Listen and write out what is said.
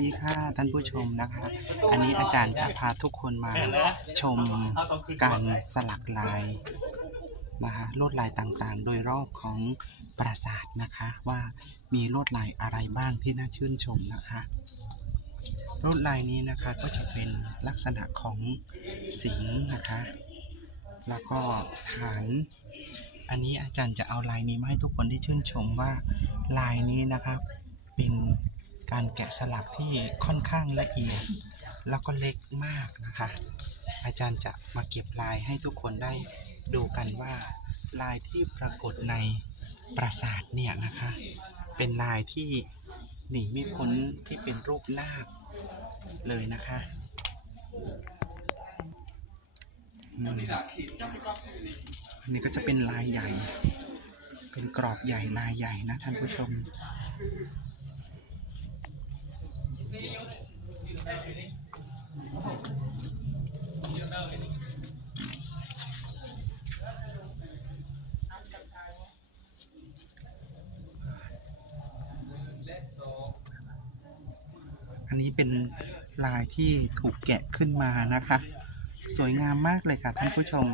ดีค่ะท่านผู้ชมนะคะ อันนี้อาจารย์จะพาทุกคนมาชมการสลักลายนะคะลวดลายต่างๆ โดยรอบของปราสาทนะคะว่ามีลวดลายอะไรบ้างที่น่าชื่นชมนะคะลวดลายนี้นะคะก็จะเป็นลักษณะของสิงนะคะ แล้วก็ฐาน อันนี้อาจารย์จะเอาลายนี้มาให้ทุกคนได้ชื่นชมว่าลายนี้นะครับเป็น การแกะสลักที่ค่อนข้างละเอียด แล้วก็เล็กมากนะคะ อาจารย์จะมาเก็บลายให้ทุกคนได้ดูกันว่า ลายที่ปรากฏในปราสาทเนี่ยนะคะ เป็นลายที่หนีไม่พ้นที่เป็นรูปนาคเลยนะคะอันนี้ก็จะเป็นลายใหญ่ เป็นกรอบใหญ่ลายใหญ่นะท่านผู้ชม อันนี้เป็นลายที่ถูกแกะขึ้นมานะคะ สวยงามมากเลยค่ะท่านผู้ชม